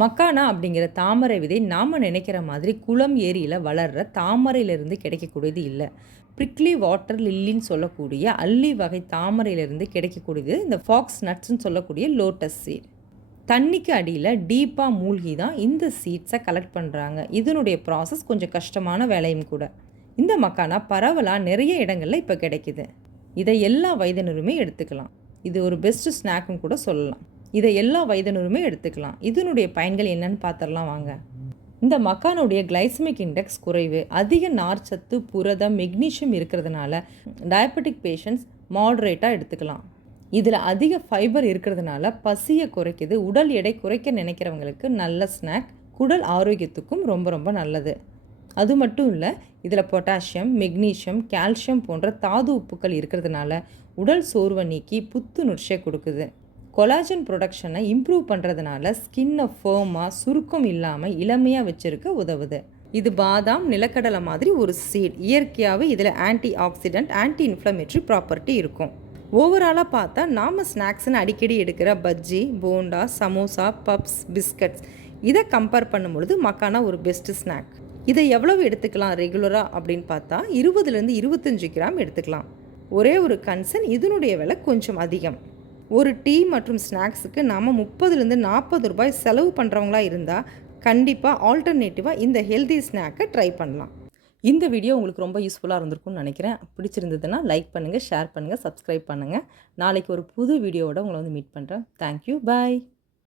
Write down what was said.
மக்கானா அப்படிங்கிற தாமரை விதை நாம் நினைக்கிற மாதிரி குளம் ஏரியில் வளர்கிற தாமரையிலிருந்து கிடைக்கக்கூடியது இல்லை. ப்ரிக்லி வாட்டர் லில்லின்னு சொல்லக்கூடிய அல்லி வகை தாமரையிலிருந்து கிடைக்கக்கூடியது இந்த ஃபாக்ஸ் நட்ஸ்ன்னு சொல்லக்கூடிய லோட்டஸ் சீட். தண்ணிக்கு அடியில் டீப்பாக மூழ்கி தான் இந்த சீட்ஸை கலெக்ட் பண்ணுறாங்க. இதனுடைய ப்ராசஸ் கொஞ்சம் கஷ்டமான வேலையும் கூட. இந்த மக்கானா பரவலாக நிறைய இடங்களில் இப்போ கிடைக்கிது. இதை எல்லா வயதினருமே எடுத்துக்கலாம். இது ஒரு பெஸ்ட்டு ஸ்நாக்னு கூட சொல்லலாம். இதை எல்லா வயதினருமே எடுத்துக்கலாம். இதனுடைய பயன்கள் என்னன்னு பார்த்துடலாம் வாங்க. இந்த மக்கானுடைய கிளைசமிக் இண்டெக்ஸ் குறைவு, அதிக நார்ச்சத்து, புரதம், மெக்னீஷியம் இருக்கிறதுனால டயபெட்டிக் பேஷண்ட்ஸ் மாடரேட்டாக எடுத்துக்கலாம். இதில் அதிக ஃபைபர் இருக்கிறதுனால பசியை குறைக்குது. உடல் எடை குறைக்க நினைக்கிறவங்களுக்கு நல்ல ஸ்நாக். குடல் ஆரோக்கியத்துக்கும் ரொம்ப ரொம்ப நல்லது. அது மட்டும் இல்லை, இதில் பொட்டாசியம், மெக்னீஷியம், கால்சியம் போன்ற தாது உப்புக்கள் இருக்கிறதுனால உடல் சோர்வை நீக்கி புத்துணர்ச்சியை கொடுக்குது. கொலாஜன் ப்ரொடக்ஷனை இம்ப்ரூவ் பண்ணுறதுனால ஸ்கின்னை ஃபேமாக சுருக்கம் இல்லாமல் இளமையாக வச்சுருக்க உதவுது. இது பாதாம், நிலக்கடலை மாதிரி ஒரு சீட். இயற்கையாகவே இதில் anti accident, anti inflammatory property இருக்கும். ஓவராலாக பார்த்தா நாம் ஸ்நாக்ஸ்ன்னு அடிக்கடி எடுக்கிற பஜ்ஜி, போண்டா, சமோசா, பப்ஸ், பிஸ்கட்ஸ் இதை கம்பேர் பண்ணும்பொழுது மக்கானா ஒரு பெஸ்ட்டு ஸ்நாக். இதை எவ்வளவு எடுத்துக்கலாம் ரெகுலராக அப்படின்னு பார்த்தா 20லேருந்து 25 கிராம் எடுத்துக்கலாம். ஒரே ஒரு கன்சர்ன், இதனுடைய விலை கொஞ்சம் அதிகம். ஒரு டீ மற்றும் ஸ்நாக்ஸுக்கு நாம் 30லேருந்து 40 ரூபாய் செலவு பண்ணுறவங்களா இருந்தால் கண்டிப்பாக ஆல்டர்னேட்டிவாக இந்த ஹெல்தி ஸ்நாக்கை ட்ரை பண்ணலாம். இந்த வீடியோ உங்களுக்கு ரொம்ப யூஸ்ஃபுல்லாக இருந்திருக்கும்னு நினைக்கிறேன். பிடிச்சிருந்ததுன்னா லைக் பண்ணுங்கள், ஷேர் பண்ணுங்கள், சப்ஸ்கிரைப் பண்ணுங்கள். நாளைக்கு ஒரு புது வீடியோவோட உங்களை மீட் பண்ணுறேன். தேங்க்யூ, பாய்.